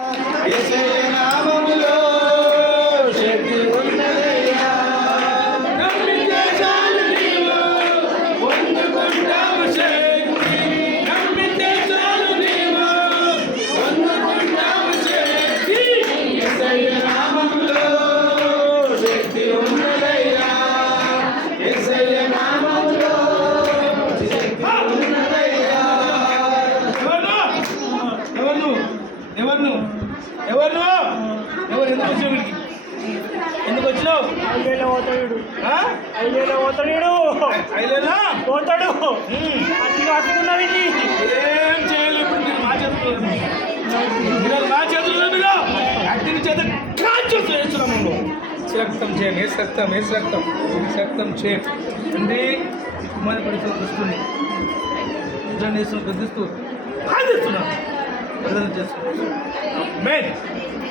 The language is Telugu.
యేసయ్య నామములో శక్తి ఉన్నదయ్యా. నమ్మితే చాలు నీవు పొందుకుంటావు శక్తి. నమ్మితే చాలు నీవు పొందుకుంటావు శక్తి. యేసయ్య నామములో శక్తి ఉన్నదయ్యా. యేసయ్య నామములో శక్తి ఉన్నదయ్యా. ఎవరు ఎందుకు వచ్చినావు? ఐదేళ్ళ పోతాడు, ఐదేళ్ళ పోతాడు, ఐదేనా పోతాడు. అతి కాసుకున్నావు ఇది ఏం చేయలేదు. ఇప్పుడు మీరు మా చేతుల్లో మీరు మా చేతుల్లో మీరు అగ్ని చేత కాల్చేస్తూ వేస్తున్నాము. రక్తం చేయండి, వేసి రక్తం, వేసి రక్తం, వేసి రక్తం చేయండి. అంటే కుమారి పరిస్థితులు వస్తుంది. నిజాన్ని వేస్తున్న గద్దిస్తూ ఆదిస్తున్నాను. ప్రజలు చేస్తున్నాను.